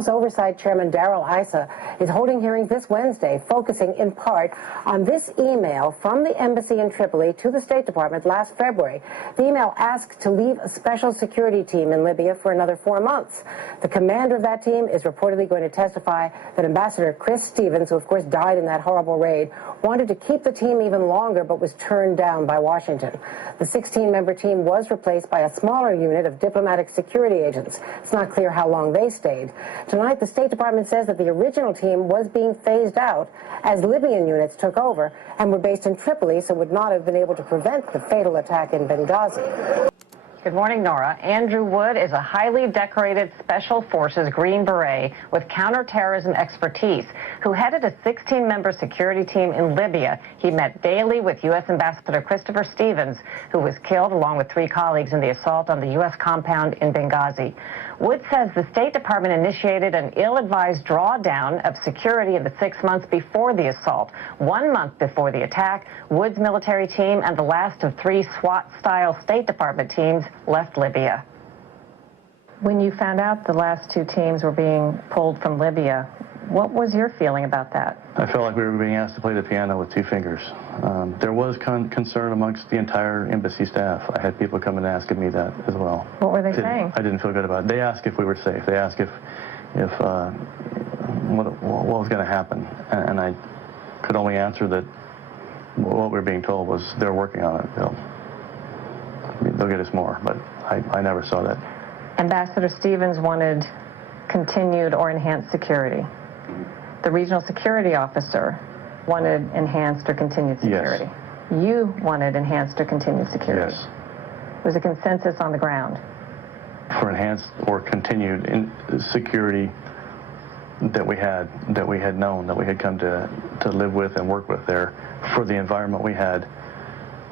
House Oversight Chairman Darrell Issa is holding hearings this Wednesday, focusing in part on this email from the embassy in Tripoli to the State Department last February. The email asked to leave a special security team in Libya for another 4 months. The commander of that team is reportedly going to testify that Ambassador Chris Stevens, who of course died in that horrible raid, wanted to keep the team even longer but was turned down by Washington. The 16-member team was replaced by a smaller unit of diplomatic security agents. It's not clear how long they stayed. Tonight, the State Department says that the original team was being phased out as Libyan units took over and were based in Tripoli, so would not have been able to prevent the fatal attack in Benghazi. Good morning, Nora. Andrew Wood is a highly decorated Special Forces Green Beret with counterterrorism expertise who headed a 16-member security team in Libya. He met daily with U.S. Ambassador Christopher Stevens, who was killed along with 3 colleagues in the assault on the U.S. compound in Benghazi. Wood says the State Department initiated an ill-advised drawdown of security in the 6 months before the assault. 1 month before the attack, Wood's military team and the last of 3 SWAT-style State Department teams left Libya. When you found out the last 2 teams were being pulled from Libya, what was your feeling about that? I felt like we were being asked to play the piano with 2 fingers. There was concern amongst the entire embassy staff. I had people coming and asking me that as well. What were they saying? I didn't feel good about it. They asked if we were safe. They asked if what was going to happen, and I could only answer that what we were being told was they're working on it. They'll get us more, but I never saw that. Ambassador Stevens wanted continued or enhanced security. The regional security officer wanted enhanced or continued security. Yes. You wanted enhanced or continued security. Yes. There was a consensus on the ground. For enhanced or continued security that we had known, that we had come to live with and work with there, for the environment we had,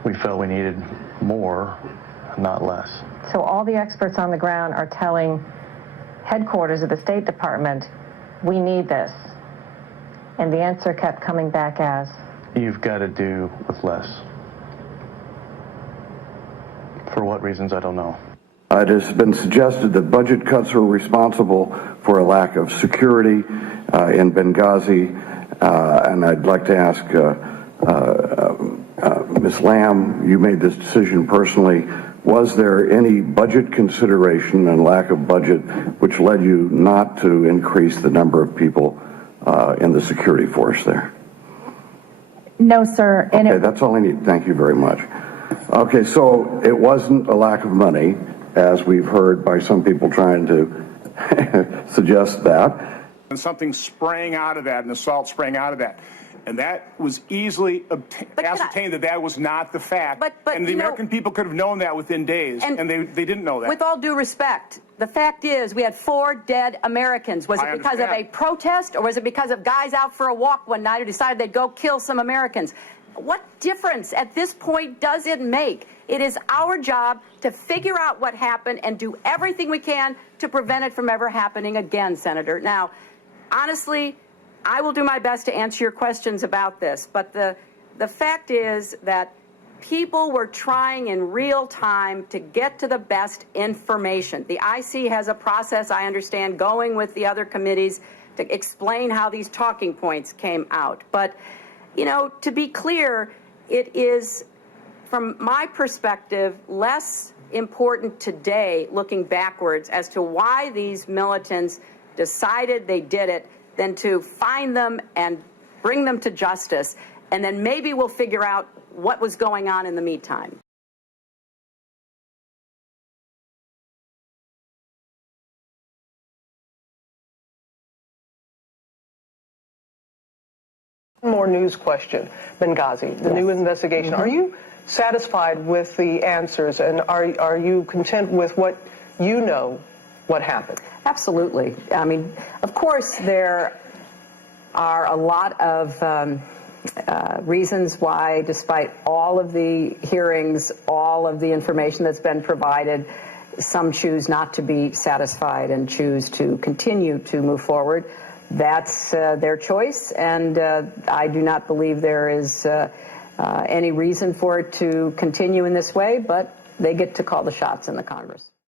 we felt we needed more, not less. So all the experts on the ground are telling headquarters of the State Department, we need this. And the answer kept coming back as? You've got to do with less. For what reasons, I don't know. It has been suggested that budget cuts are responsible for a lack of security in Benghazi, and I'd like to ask Ms. Lamb, you made this decision personally. Was there any budget consideration and lack of budget which led you not to increase the number of people in the security force there? No, sir. Okay, that's all I need. Thank you very much. Okay, so it wasn't a lack of money, as we've heard by some people trying to suggest that. And something sprang out of that, an assault sprang out of that. And that was easily ascertained that was not the fact. And the American people could have known that within days, and they didn't know that. With all due respect, the fact is we had 4 dead Americans. Was it because of a protest, or was it because of guys out for a walk one night who decided they'd go kill some Americans? What difference at this point does it make? It is our job to figure out what happened and do everything we can to prevent it from ever happening again, Senator. Now, honestly, I will do my best to answer your questions about this, but the fact is that people were trying in real time to get to the best information. The IC has a process, I understand, going with the other committees to explain how these talking points came out. But, you know, to be clear, it is, from my perspective, less important today, looking backwards, as to why these militants decided they did it, than to find them and bring them to justice, and then maybe we'll figure out what was going on in the meantime. One more news question, Benghazi, the new investigation. Are you satisfied with the answers, and are you content with what you know what happened? Absolutely. I mean, of course, there are a lot of reasons why, despite all of the hearings, all of the information that's been provided, some choose not to be satisfied and choose to continue to move forward. That's their choice, and I do not believe there is any reason for it to continue in this way, but they get to call the shots in the Congress.